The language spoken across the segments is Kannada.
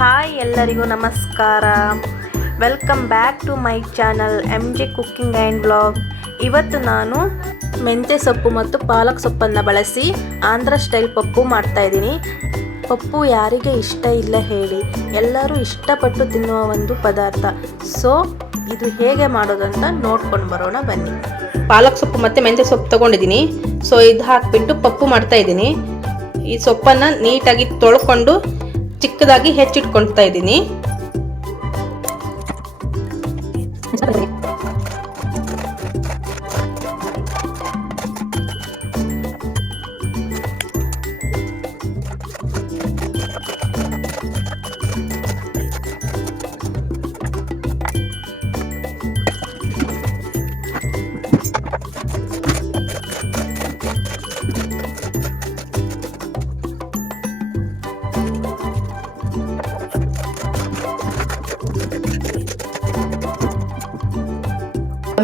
ಹಾಯ್ ಎಲ್ಲರಿಗೂ ನಮಸ್ಕಾರ. Welcome back to my channel MJ cooking and vlog. ಇವತ್ತು ನಾನು ಮೆಂತ್ಯ ಸೊಪ್ಪು ಮತ್ತು ಪಾಲಕ್ ಸೊಪ್ಪನ್ನು ಬಳಸಿ ಆಂಧ್ರ ಸ್ಟೈಲ್ ಪಪ್ಪು ಮಾಡ್ತಾಯಿದ್ದೀನಿ. ಪಪ್ಪು ಯಾರಿಗೆ ಇಷ್ಟ ಇಲ್ಲ ಹೇಳಿ, ಎಲ್ಲರೂ ಇಷ್ಟಪಟ್ಟು ತಿನ್ನುವ ಒಂದು ಪದಾರ್ಥ. ಸೊ ಇದು ಹೇಗೆ ಮಾಡೋದಂತ ನೋಡ್ಕೊಂಡು ಬರೋಣ ಬನ್ನಿ. ಪಾಲಕ್ ಸೊಪ್ಪು ಮತ್ತು ಮೆಂತ್ಯ ಸೊಪ್ಪು ತೊಗೊಂಡಿದ್ದೀನಿ. ಸೊ ಇದು ಹಾಕಿಬಿಟ್ಟು ಪಪ್ಪು ಮಾಡ್ತಾಯಿದ್ದೀನಿ. ಈ ಸೊಪ್ಪನ್ನು ನೀಟಾಗಿ ತೊಳ್ಕೊಂಡು ಚಿಕ್ಕದಾಗಿ ಹೆಚ್ಚಿಟ್ಕೊಳ್ತಾ ಇದ್ದೀನಿ.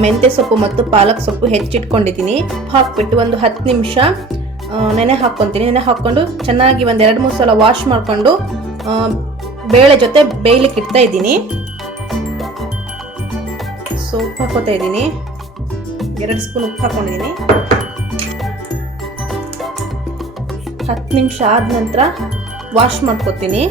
ಮೆಂತ್ಯ ಸೊಪ್ಪು ಮತ್ತು ಪಾಲಕ್ ಸೊಪ್ಪು ಹೆಚ್ಚಿಟ್ಕೊಂಡಿದ್ದೀನಿ. ಹಾಕ್ಬಿಟ್ಟು ಒಂದು 10 ನಿಮಿಷ ನೆನೆ ಹಾಕ್ಕೊತೀನಿ. ನೆನೆ ಹಾಕ್ಕೊಂಡು ಚೆನ್ನಾಗಿ ಒಂದು 2-3 ಸಲ ವಾಶ್ ಮಾಡಿಕೊಂಡು ಬೇಳೆ ಜೊತೆ ಬೇಯಲಿಕ್ಕೆ ಇಡ್ತಾ ಇದ್ದೀನಿ. ಸೊ ಉಪ್ಪು ಹಾಕೋತಾ ಇದ್ದೀನಿ. 2 ಸ್ಪೂನ್ ಉಪ್ಪು ಹಾಕೊಂಡಿದ್ದೀನಿ. 10 ನಿಮಿಷ ಆದ ನಂತರ ವಾಶ್ ಮಾಡ್ಕೊತೀನಿ.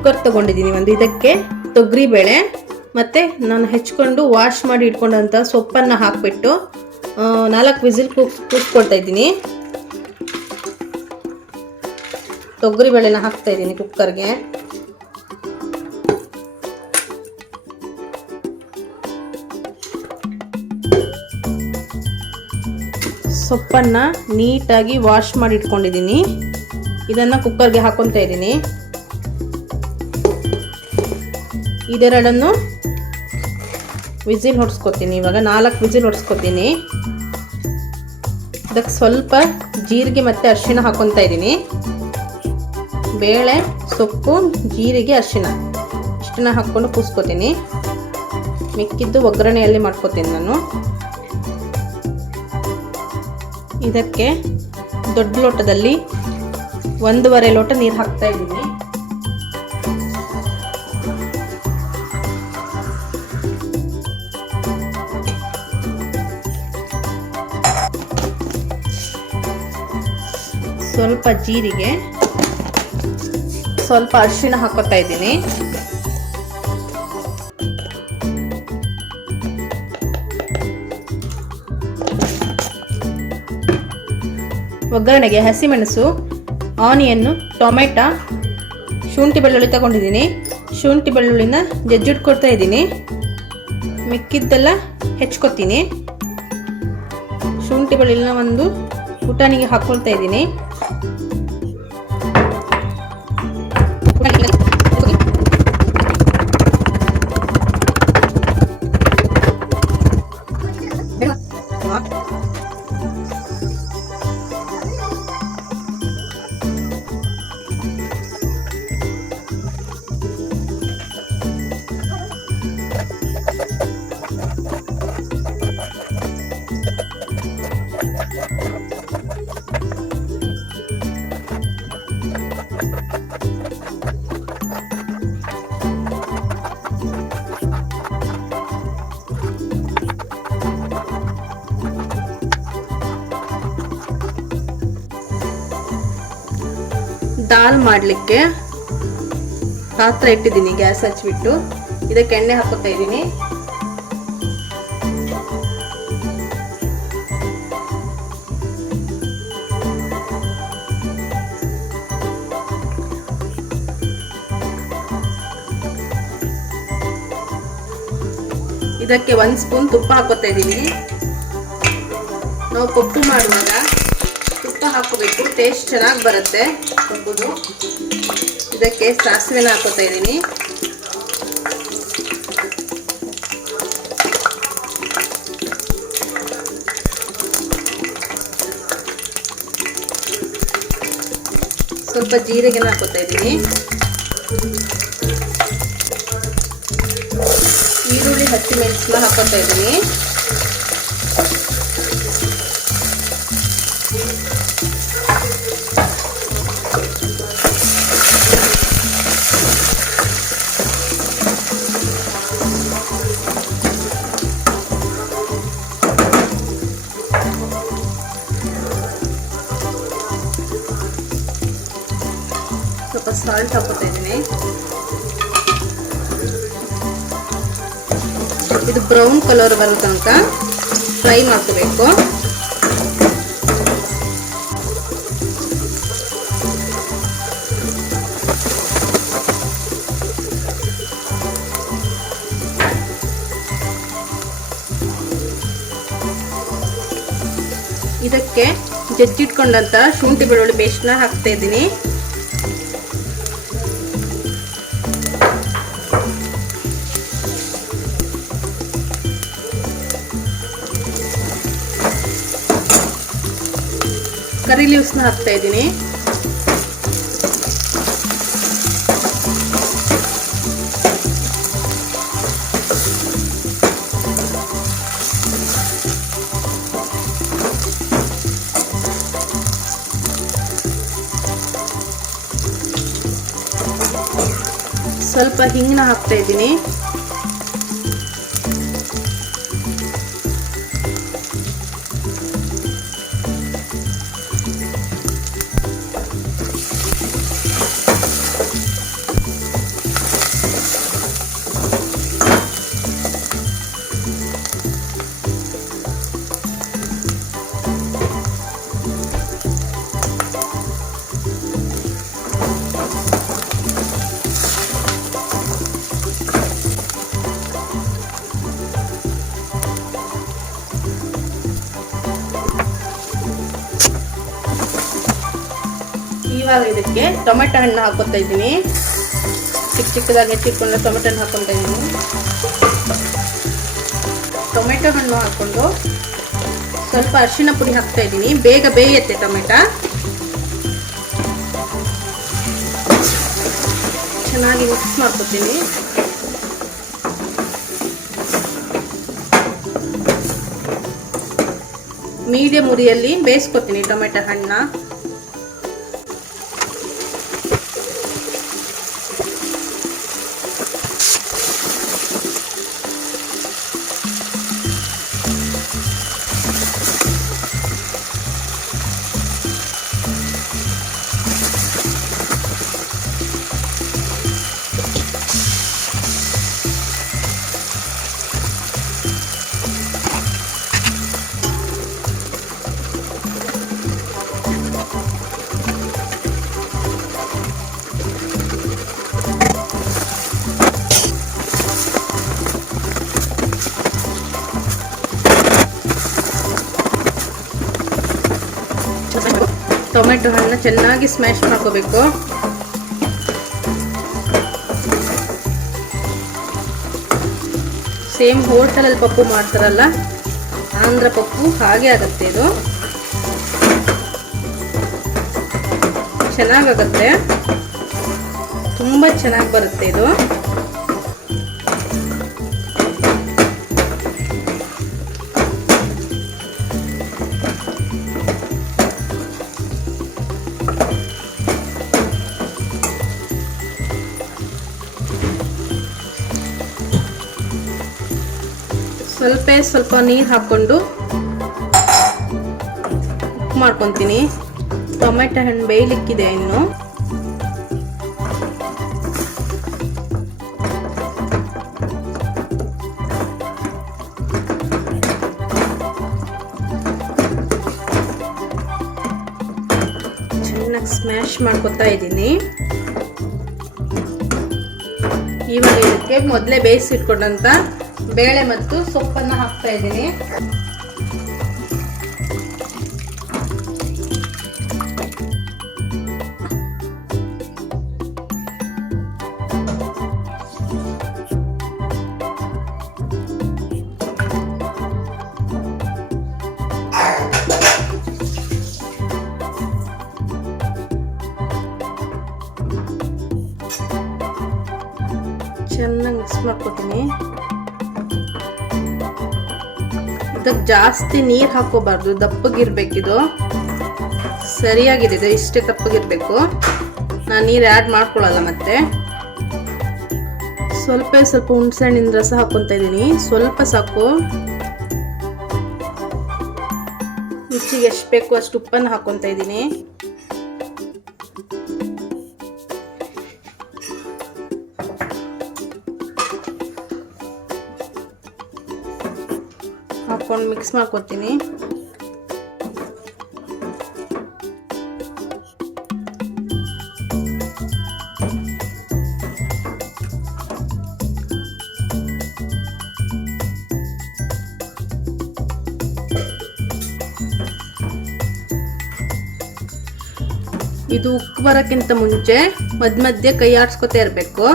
ಕುಕ್ಕರ್ ತಗೊಂಡಿದ್ದೀನಿ ಒಂದು. ಇದಕ್ಕೆ ತೊಗರಿ ಬೇಳೆ ಮತ್ತು ನಾನು ಹೆಚ್ಕೊಂಡು ವಾಶ್ ಮಾಡಿ ಇಟ್ಕೊಂಡಂಥ ಸೊಪ್ಪನ್ನು ಹಾಕಿಬಿಟ್ಟು 4 ವಿಸಿಲ್ ಕೂಗಿಸ್ಕೊಳ್ತಾ ಇದ್ದೀನಿ. ತೊಗರಿ ಬೇಳೆನ ಹಾಕ್ತಾ ಇದ್ದೀನಿ ಕುಕ್ಕರ್ಗೆ. ಸೊಪ್ಪನ್ನು ನೀಟಾಗಿ ವಾಶ್ ಮಾಡಿ ಇಟ್ಕೊಂಡಿದ್ದೀನಿ. ಇದನ್ನು ಕುಕ್ಕರ್ಗೆ ಹಾಕ್ಕೊತಾ ಇದ್ದೀನಿ. ಇದೆರಡನ್ನು ವಿಸಿಲ್ ಹೊಡ್ಸ್ಕೊತೀನಿ. ಇವಾಗ 4 ವಿಸಿಲ್ ಹೊಡ್ಸ್ಕೊತೀನಿ. ಇದಕ್ಕೆ ಸ್ವಲ್ಪ ಜೀರಿಗೆ ಮತ್ತು ಅರಿಶಿಣ ಹಾಕ್ಕೊತಾ ಇದ್ದೀನಿ. ಬೇಳೆ, ಸೊಪ್ಪು, ಜೀರಿಗೆ, ಅರಿಶಿಣ ಇಷ್ಟನ್ನ ಹಾಕ್ಕೊಂಡು ಕೂಸ್ಕೊತೀನಿ. ಮಿಕ್ಕಿದ್ದು ಒಗ್ಗರಣೆಯಲ್ಲಿ ಮಾಡ್ಕೊತೀನಿ ನಾನು. ಇದಕ್ಕೆ ದೊಡ್ಡ ಲೋಟದಲ್ಲಿ 1.5 ಲೋಟ ನೀರು ಹಾಕ್ತಾ ಇದ್ದೀನಿ. ಸ್ವಲ್ಪ ಜೀರಿಗೆ, ಸ್ವಲ್ಪ ಅರಿಶಿಣ ಹಾಕೋತಾ ಇದ್ದೀನಿ. ಒಗ್ಗರಣೆಗೆ ಹಸಿಮೆಣಸು, ಆನಿಯನ್ನು, ಟೊಮೆಟೊ, ಶುಂಠಿ ಬೆಳ್ಳುಳ್ಳಿ ತಗೊಂಡಿದ್ದೀನಿ. ಶುಂಠಿ ಬೆಳ್ಳುಳ್ಳಿನ ಜಜ್ಜಿಟ್ಕೊಳ್ತಾ ಇದ್ದೀನಿ. ಮಿಕ್ಕಿದ್ದೆಲ್ಲ ಹೆಚ್ಕೊತೀನಿ. ಶುಂಠಿ ಬೆಳ್ಳುಳ್ಳಿನ ಒಂದು ಪುಟಾಣಿಗೆ ಹಾಕ್ಕೊಳ್ತಾ ಇದ್ದೀನಿ. ದಾಲ್ ಮಾಡಲಿಕ್ಕೆ ಪಾತ್ರ ಇಟ್ಟಿದ್ದೀನಿ. ಗ್ಯಾಸ್ ಹಚ್ಚಿಬಿಟ್ಟು ಇದಕ್ಕೆ ಎಣ್ಣೆ ಹಾಕೋತಾ ಇದ್ದೀನಿ. ಇದಕ್ಕೆ 1 ಸ್ಪೂನ್ ತುಪ್ಪ ಹಾಕೋತಾ ಇದ್ದೀನಿ. ನಾವು ಪಪ್ಪು ಮಾಡುವಾಗ ತುಪ್ಪ ಹಾಕೋಬೇಕು, ಟೇಸ್ಟ್ ಚೆನ್ನಾಗಿ ಬರುತ್ತೆ ಪಪ್ಪುದು. ಇದಕ್ಕೆ ಸಾಸಿವೆನ ಹಾಕೋತಾ ಇದ್ದೀನಿ. ಸ್ವಲ್ಪ ಜೀರಿಗೆನ ಹಾಕೋತಾ ಇದ್ದೀನಿ. ಈರುಳ್ಳಿ, ಹಸಿಮೆಣಸನ್ನ ಹಾಕೋತಾ ಇದ್ದೀನಿ. ಸ್ವಲ್ಪ ಸಾಲ್ಟ್ ಹಾಕೋತಾ ಇದ್ದೀನಿ. ಇದು ಬ್ರೌನ್ ಕಲರ್ ಬರೋ ತನಕ ಫ್ರೈ ಮಾಡ್ಕೋಬೇಕು. ಇದಕ್ಕೆ ಜಜ್ಜಿಟ್ಕೊಂಡಂತ ಶುಂಠಿ ಬೆಳ್ಳುಳ್ಳಿ ಪೇಸ್ಟ್ನ ಹಾಕ್ತಾ ಇದ್ದೀನಿ. ಕರಿ ಲೀವ್ಸ್ನ ಹಾಕ್ತಾ ಇದ್ದೀನಿ. ಸ್ವಲ್ಪ ಹಿಂಗನ್ನ ಹಾಕ್ತಾ ಇದ್ದೀನಿ. ಇವಾಗ ಇದಕ್ಕೆ ಟೊಮೆಟೊ ಹಣ್ಣು ಹಾಕೋತಾ ಇದ್ದೀನಿ. ಚಿಕ್ಕ ಚಿಕ್ಕದಾಗಿ ಹೆಚ್ಚಿಟ್ಕೊಂಡು ಟೊಮೆಟೊ ಹಣ್ಣು ಹಾಕೊತಾ ಇದ್ದೀನಿ. ಟೊಮೆಟೊ ಹಣ್ಣು ಹಾಕ್ಕೊಂಡು ಸ್ವಲ್ಪ ಅರಿಶಿನ ಪುಡಿ ಹಾಕ್ತಾ ಇದ್ದೀನಿ. ಬೇಗ ಬೇಯುತ್ತೆ ಟೊಮೆಟೊ. ಚೆನ್ನಾಗಿ ಮಿಕ್ಸ್ ಮಾಡ್ಕೊತೀನಿ. ಮೀಡಿಯಂ ಉರಿಯಲ್ಲಿ ಬೇಯಿಸ್ಕೊತೀನಿ ಟೊಮೆಟೊ ಹಣ್ಣನ್ನ. ಟೊಮೆಟೊ ಹಣ್ಣನ್ನ ಚೆನ್ನಾಗಿ ಸ್ಮ್ಯಾಶ್ ಮಾಡ್ಕೋಬೇಕು. ಸೇಮ್ ಹೋಟೆಲಲ್ಲಿ ಪಪ್ಪು ಮಾಡ್ತಾರಲ್ಲ, ಆಂಧ್ರ ಪಪ್ಪು ಹಾಗೆ ಆಗುತ್ತೆ. ಇದು ಚೆನ್ನಾಗಾಗುತ್ತೆ, ತುಂಬ ಚೆನ್ನಾಗಿ ಬರುತ್ತೆ ಇದು. ಸ್ವಲ್ಪ ನೀರು ಹಾಕ್ಕೊಂಡು ಕುಕ್ ಮಾಡ್ಕೊತೀನಿ. ಟೊಮೆಟೊ ಹಣ್ಣು ಬೇಯಲಿಕ್ಕಿದೆ ಇನ್ನು. ಚೆನ್ನಾಗಿ ಸ್ಮ್ಯಾಶ್ ಮಾಡ್ಕೊತಾ ಇದ್ದೀನಿ. ಇವಾಗ ಇದಕ್ಕೆ ಮೊದಲೇ ಬೇಯಿಸಿಟ್ಕೊಂಡಂತ ಬೇಳೆ ಮತ್ತು ಸೊಪ್ಪನ್ನು ಹಾಕ್ತಾ ಇದ್ದೀನಿ. ಚೆನ್ನಾಗಿ ಮಿಕ್ಸ್ ಮಾಡ್ಕೊತೀನಿ. ಇದಕ್ಕೆ ಜಾಸ್ತಿ ನೀರು ಹಾಕೋಬಾರ್ದು, ದಪ್ಪಗಿರ್ಬೇಕಿದು. ಸರಿಯಾಗಿದೆ ಇದು, ಇಷ್ಟೇ ದಪ್ಪಗಿರ್ಬೇಕು. ನಾನು ನೀರು ಆ್ಯಡ್ ಮಾಡ್ಕೊಳ್ಳಲ್ಲ. ಮತ್ತೆ ಸ್ವಲ್ಪ ಹುಣಸೆ ಹಣ್ಣಿನ ರಸ ಹಾಕ್ಕೊತಾ ಇದ್ದೀನಿ. ಸ್ವಲ್ಪ ಸಾಕು. ರುಚಿಗೆ ಎಷ್ಟು ಬೇಕು ಅಷ್ಟು ಉಪ್ಪನ್ನು ಹಾಕ್ಕೊತಾ ಇದ್ದೀನಿ. ಹಾಕೊಂಡು ಮಿಕ್ಸ್ ಮಾಡ್ಕೊತೀನಿ. ಇದು ಉಕ್ಕು ಬರೋಕ್ಕಿಂತ ಮುಂಚೆ ಮಧ್ಯ ಕೈ ಆಡಿಸ್ಕೊತಾ ಇರಬೇಕು,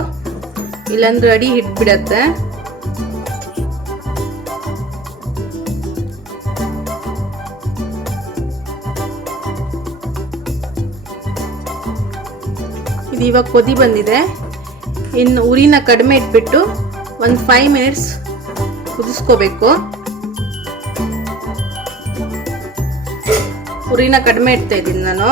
ಇಲ್ಲಾಂದ್ರೆ ಅಡಿ ಹಿಟ್ಬಿಡತ್ತೆ. ಇದು ಇವಾಗ ಕೊದಿ ಬಂದಿದೆ. ಇನ್ನು ಉರಿನ ಕಡಿಮೆ ಇಟ್ಬಿಟ್ಟು ಒಂದು 5 ಮಿನಿಟ್ಸ್ ಕುದಿಸ್ಕೋಬೇಕು. ಉರಿನ ಕಡಿಮೆ ಇಡ್ತಾ ಇದ್ದೀನಿ ನಾನು.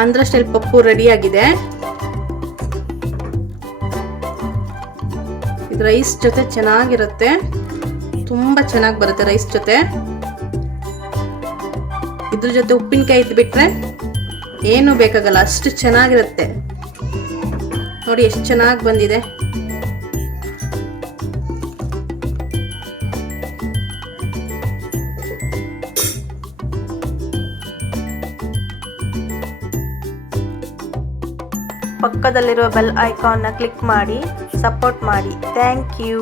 ಆಂಧ್ರ ಸ್ಟೈಲ್ ಪಪ್ಪು ರೆಡಿ ಆಗಿದೆ. ಇದು ರೈಸ್ ಜೊತೆ ಚೆನ್ನಾಗಿರುತ್ತೆ, ತುಂಬಾ ಚೆನ್ನಾಗಿ ಬರುತ್ತೆ ರೈಸ್ ಜೊತೆ. ಇದ್ರ ಜೊತೆ ಉಪ್ಪಿನಕಾಯಿ ಇದ್ಬಿಟ್ರೆ ಏನು ಬೇಕಾಗಲ್ಲ, ಅಷ್ಟು ಚೆನ್ನಾಗಿರುತ್ತೆ. ನೋಡಿ ಎಷ್ಟು ಚೆನ್ನಾಗಿ ಬಂದಿದೆ. ಪಕ್ಕದಲ್ಲಿರುವ ಬೆಲ್ ಐಕಾನ್ನ ಕ್ಲಿಕ್ ಮಾಡಿ ಸಪೋರ್ಟ್ ಮಾಡಿ. Thank you.